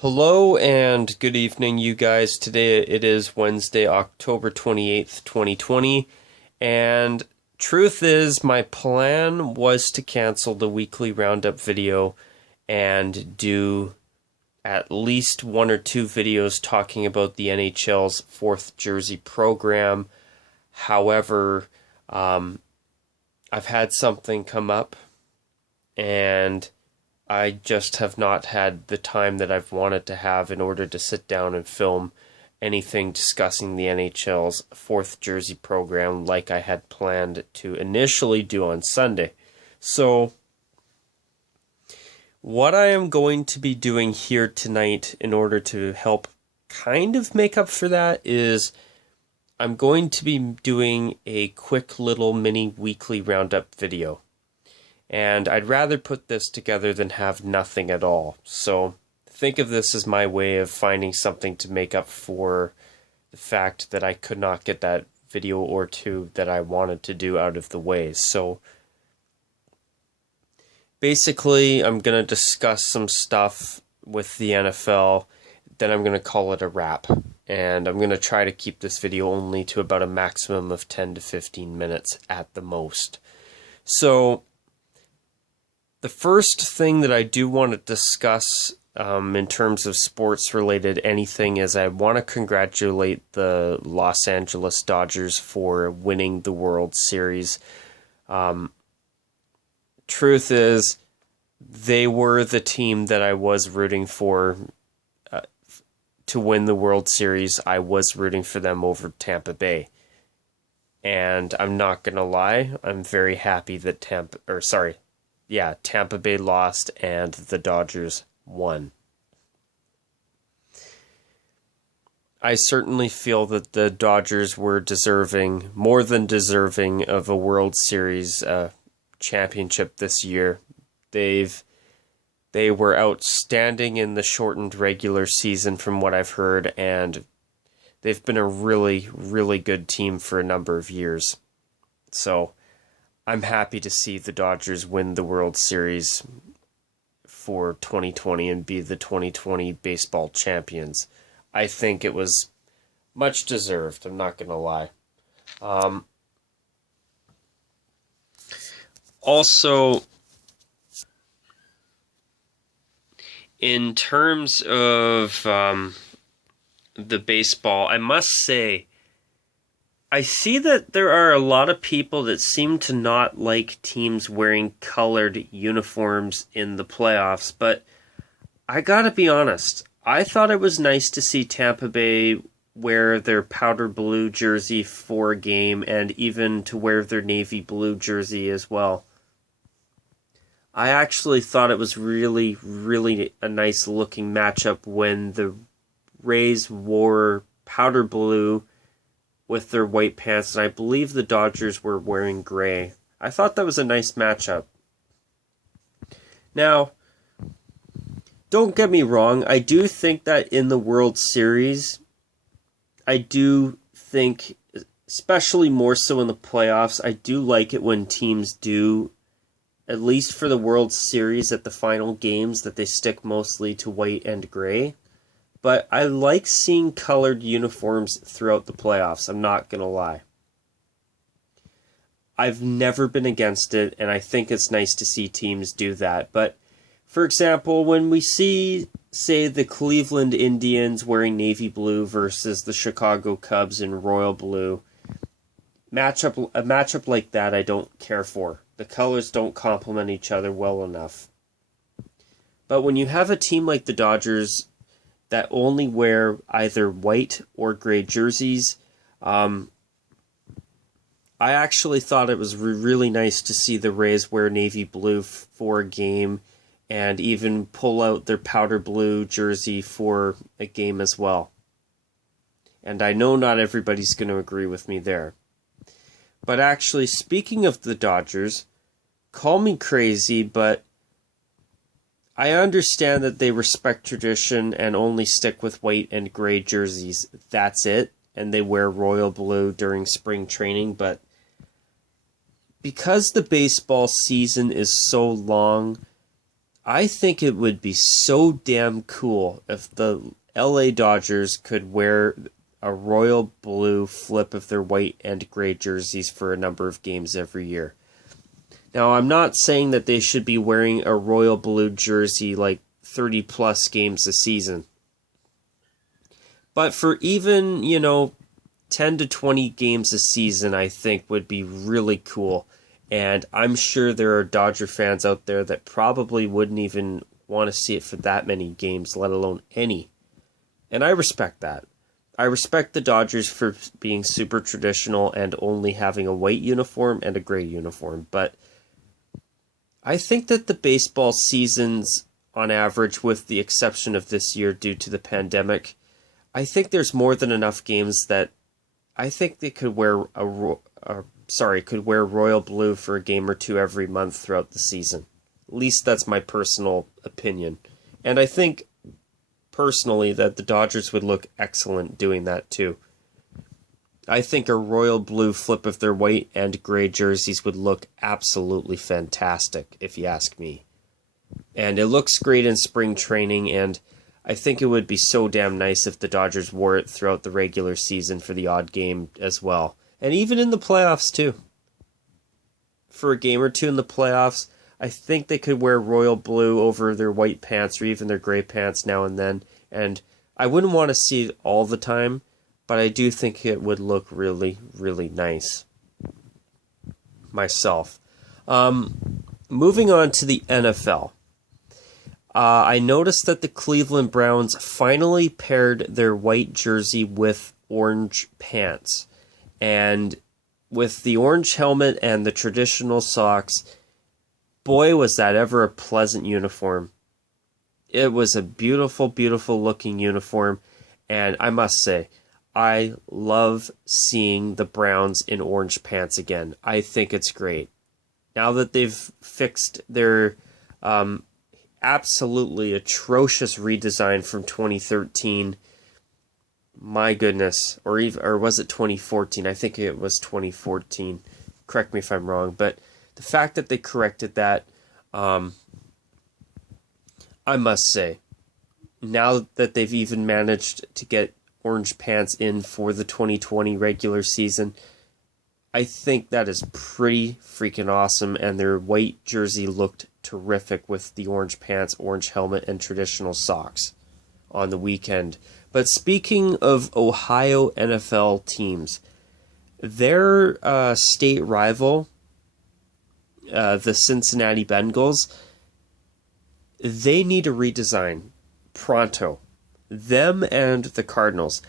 Hello and good evening, you guys. Today it is Wednesday, October 28th, 2020, and truth is, my plan was to cancel the weekly Roundup video and do at least one or two videos talking about the NHL's fourth jersey program. However, I've had something come up, and I just have not had the time that I've wanted to have in order to sit down and film anything discussing the NHL's fourth jersey program like I had planned to initially do on Sunday. So, what I am going to be doing here tonight in order to help kind of make up for that is I'm going to be doing a quick little mini weekly roundup video. And I'd rather put this together than have nothing at all. So think of this as my way of finding something to make up for the fact that I could not get that video or two that I wanted to do out of the way. So basically, I'm going to discuss some stuff with the NFL, then I'm going to call it a wrap. And I'm going to try to keep this video only to about a maximum of 10 to 15 minutes at the most. So the first thing that I do want to discuss in terms of sports-related anything is I want to congratulate the Los Angeles Dodgers for winning the World Series. Truth is, they were the team that I was rooting for to win the World Series. I was rooting for them over Tampa Bay. And I'm not going to lie, I'm very happy that Tampa Bay lost and the Dodgers won. I certainly feel that the Dodgers were more than deserving of a World Series championship this year. They were outstanding in the shortened regular season from what I've heard, and they've been a really, really good team for a number of years. So I'm happy to see the Dodgers win the World Series for 2020 and be the 2020 baseball champions. I think it was much deserved, I'm not going to lie. Also, in terms of the baseball, I must say, I see that there are a lot of people that seem to not like teams wearing colored uniforms in the playoffs, but I gotta be honest, I thought it was nice to see Tampa Bay wear their powder blue jersey for a game and even to wear their navy blue jersey as well. I actually thought it was really, really a nice looking matchup when the Rays wore powder blue with their white pants, and I believe the Dodgers were wearing gray. I thought that was a nice matchup. Now, don't get me wrong, I do think that in the World Series, I do think, especially more so in the playoffs, I do like it when teams do, at least for the World Series at the final games, that they stick mostly to white and gray. But I like seeing colored uniforms throughout the playoffs, I'm not going to lie. I've never been against it, and I think it's nice to see teams do that. But, for example, when we see, say, the Cleveland Indians wearing navy blue versus the Chicago Cubs in royal blue, a matchup like that I don't care for. The colors don't complement each other well enough. But when you have a team like the Dodgers that only wear either white or gray jerseys, I actually thought it was really nice to see the Rays wear navy blue for a game and even pull out their powder blue jersey for a game as well. And I know not everybody's going to agree with me there. But actually, speaking of the Dodgers, call me crazy, but I understand that they respect tradition and only stick with white and gray jerseys. That's it. And they wear royal blue during spring training. But because the baseball season is so long, I think it would be so damn cool if the LA Dodgers could wear a royal blue flip of their white and gray jerseys for a number of games every year. Now, I'm not saying that they should be wearing a royal blue jersey like 30 plus games a season. But for even, 10 to 20 games a season, I think would be really cool. And I'm sure there are Dodger fans out there that probably wouldn't even want to see it for that many games, let alone any. And I respect that. I respect the Dodgers for being super traditional and only having a white uniform and a gray uniform. But I think that the baseball seasons, on average, with the exception of this year due to the pandemic, I think there's more than enough games that I think they could wear royal blue for a game or two every month throughout the season. At least that's my personal opinion. And I think, personally, that the Dodgers would look excellent doing that too. I think a royal blue flip of their white and gray jerseys would look absolutely fantastic, if you ask me. And it looks great in spring training, and I think it would be so damn nice if the Dodgers wore it throughout the regular season for the odd game as well. And even in the playoffs, too. For a game or two in the playoffs, I think they could wear royal blue over their white pants or even their gray pants now and then. And I wouldn't want to see it all the time, but I do think it would look really, really nice. Myself. Moving on to the NFL. I noticed that the Cleveland Browns finally paired their white jersey with orange pants. And with the orange helmet and the traditional socks, boy, was that ever a pleasant uniform. It was a beautiful, beautiful looking uniform. And I must say, I love seeing the Browns in orange pants again. I think it's great. Now that they've fixed their absolutely atrocious redesign from 2013. My goodness, or was it 2014? I think it was 2014. Correct me if I'm wrong, but the fact that they corrected that, I must say, now that they've even managed to get orange pants in for the 2020 regular season, I think that is pretty freaking awesome, and their white jersey looked terrific with the orange pants, orange helmet, and traditional socks on the weekend. But speaking of Ohio NFL teams, their state rival, the Cincinnati Bengals, they need a redesign pronto. Them and the Cardinals.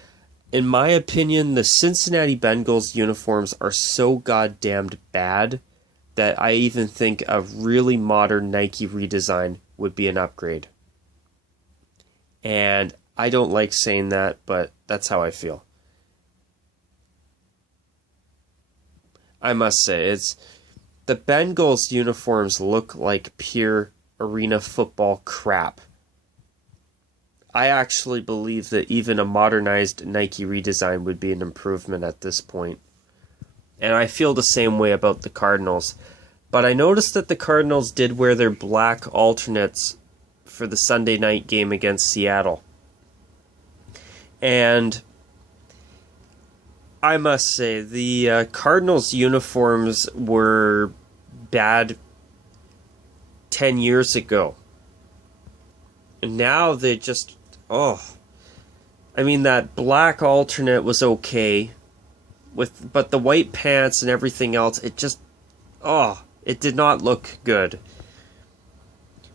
In my opinion, the Cincinnati Bengals uniforms are so goddamned bad that I even think a really modern Nike redesign would be an upgrade. And I don't like saying that, but that's how I feel. I must say, the Bengals uniforms look like pure arena football crap. I actually believe that even a modernized Nike redesign would be an improvement at this point. And I feel the same way about the Cardinals. But I noticed that the Cardinals did wear their black alternates for the Sunday night game against Seattle. And I must say, the Cardinals uniforms were bad 10 years ago. And now they just, that black alternate was okay, but the white pants and everything else, it just, it did not look good.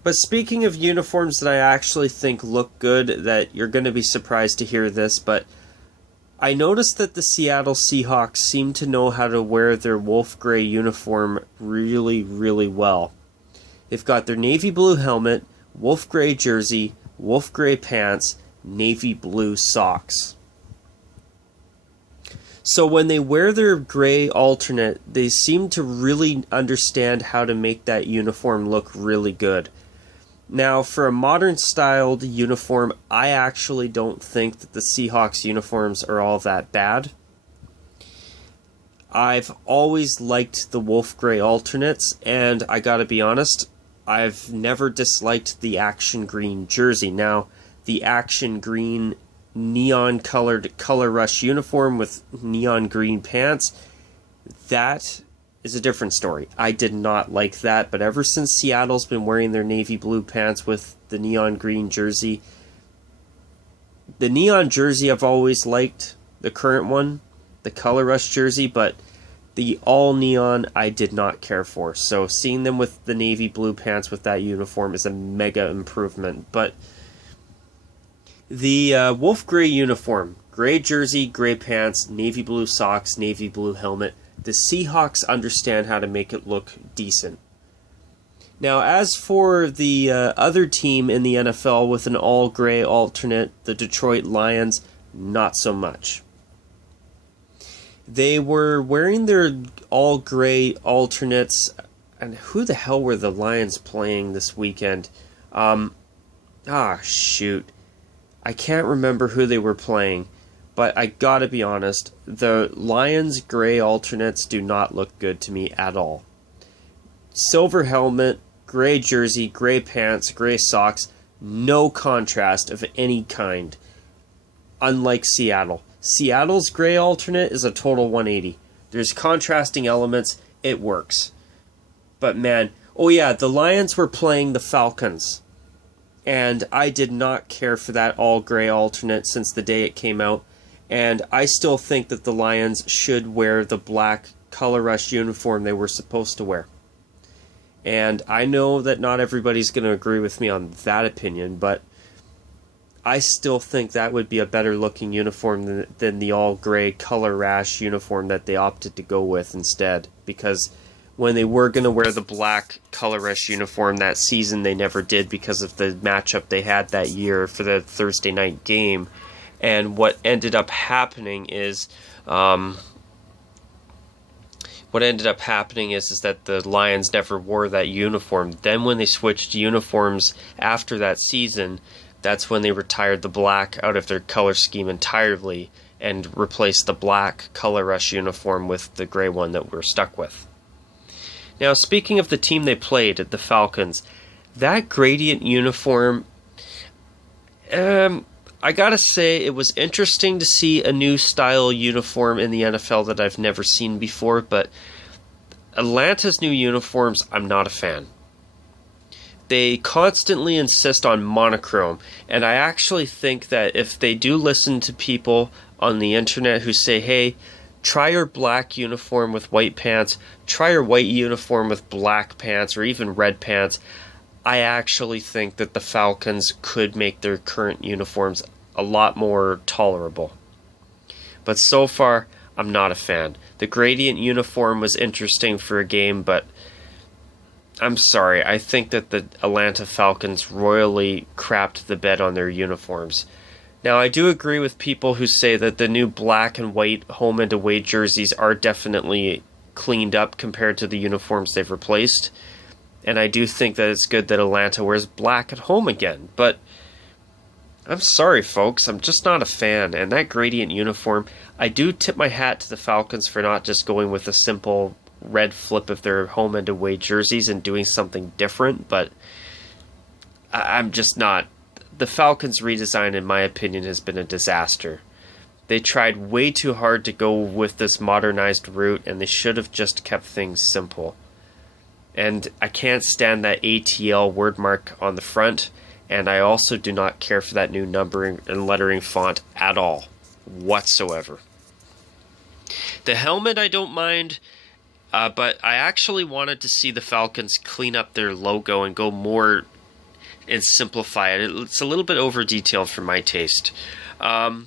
But speaking of uniforms that I actually think look good, that you're going to be surprised to hear this, but I noticed that the Seattle Seahawks seem to know how to wear their wolf gray uniform really, really well. They've got their navy blue helmet, wolf gray jersey, wolf gray pants, navy blue socks. So when they wear their gray alternate, they seem to really understand how to make that uniform look really good. Now, for a modern-styled uniform, I actually don't think that the Seahawks uniforms are all that bad. I've always liked the wolf gray alternates, and I gotta be honest, I've never disliked the action green jersey. Now, the action green neon colored Color Rush uniform with neon green pants, that is a different story. I did not like that, but ever since Seattle's been wearing their navy blue pants with the neon green jersey, the neon jersey I've always liked, the current one, the Color Rush jersey, but the all neon I did not care for. So seeing them with the navy blue pants with that uniform is a mega improvement. But the wolf gray uniform, gray jersey, gray pants, navy blue socks, navy blue helmet, the Seahawks understand how to make it look decent. Now, as for the other team in the NFL with an all-gray alternate, the Detroit Lions, not so much. They were wearing their all-gray alternates, and who the hell were the Lions playing this weekend? Shoot. I can't remember who they were playing, but I gotta be honest, the Lions gray alternates do not look good to me at all. Silver helmet, gray jersey, gray pants, gray socks, no contrast of any kind. Unlike Seattle. Seattle's gray alternate is a total 180. There's contrasting elements, it works. But man, the Lions were playing the Falcons. And I did not care for that all-gray alternate since the day it came out. And I still think that the Lions should wear the black Color Rush uniform they were supposed to wear. And I know that not everybody's going to agree with me on that opinion, but I still think that would be a better looking uniform than the all-gray Color Rush uniform that they opted to go with instead. Because when they were going to wear the black Color Rush uniform that season, they never did because of the matchup they had that year for the Thursday night game. And what ended up happening is that the Lions never wore that uniform. Then when they switched uniforms after that season, that's when they retired the black out of their color scheme entirely and replaced the black Color Rush uniform with the gray one that we're stuck with. Now, speaking of the team they played, the Falcons, that gradient uniform, I gotta say, it was interesting to see a new style uniform in the NFL that I've never seen before, but Atlanta's new uniforms, I'm not a fan. They constantly insist on monochrome, and I actually think that if they do listen to people on the internet who say, hey, try your black uniform with white pants, try your white uniform with black pants, or even red pants, I actually think that the Falcons could make their current uniforms a lot more tolerable. But so far, I'm not a fan. The gradient uniform was interesting for a game, but I'm sorry, I think that the Atlanta Falcons royally crapped the bed on their uniforms. Now, I do agree with people who say that the new black and white home and away jerseys are definitely cleaned up compared to the uniforms they've replaced. And I do think that it's good that Atlanta wears black at home again. But I'm sorry, folks, I'm just not a fan. And that gradient uniform, I do tip my hat to the Falcons for not just going with a simple red flip of their home and away jerseys and doing something different, but I'm just not. The Falcons redesign, in my opinion, has been a disaster. They tried way too hard to go with this modernized route, and they should have just kept things simple. And I can't stand that ATL word mark on the front, and I also do not care for that new numbering and lettering font at all, whatsoever. The helmet I don't mind, but I actually wanted to see the Falcons clean up their logo and go more and simplify it. It's a little bit over-detailed for my taste. But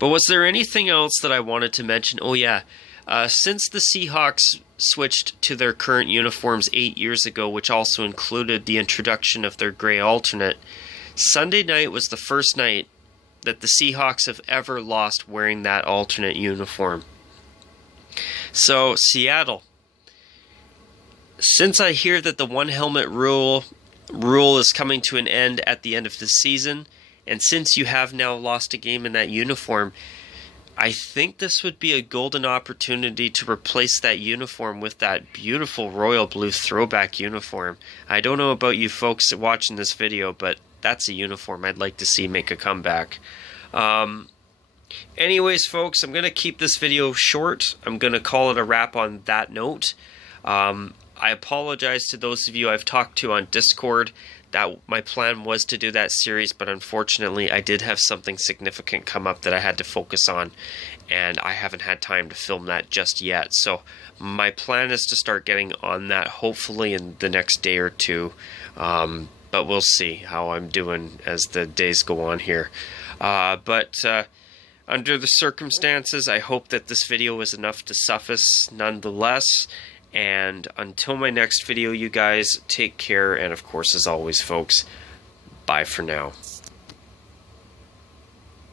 was there anything else that I wanted to mention? Since the Seahawks switched to their current uniforms 8 years ago, which also included the introduction of their gray alternate, Sunday night was the first night that the Seahawks have ever lost wearing that alternate uniform. So, Seattle, since I hear that the one helmet rule is coming to an end at the end of the season, and since you have now lost a game in that uniform, I think this would be a golden opportunity to replace that uniform with that beautiful royal blue throwback uniform. I don't know about you folks watching this video, but that's a uniform I'd like to see make a comeback. Anyways, folks, I'm going to keep this video short. I'm going to call it a wrap on that note. I apologize to those of you I've talked to on Discord. That my plan was to do that series, but unfortunately I did have something significant come up that I had to focus on, and I haven't had time to film that just yet. So my plan is to start getting on that hopefully in the next day or two, but we'll see how I'm doing as the days go on here. But under the circumstances, I hope that this video was enough to suffice nonetheless. And until my next video, you guys take care. And of course, as always, folks, bye for now.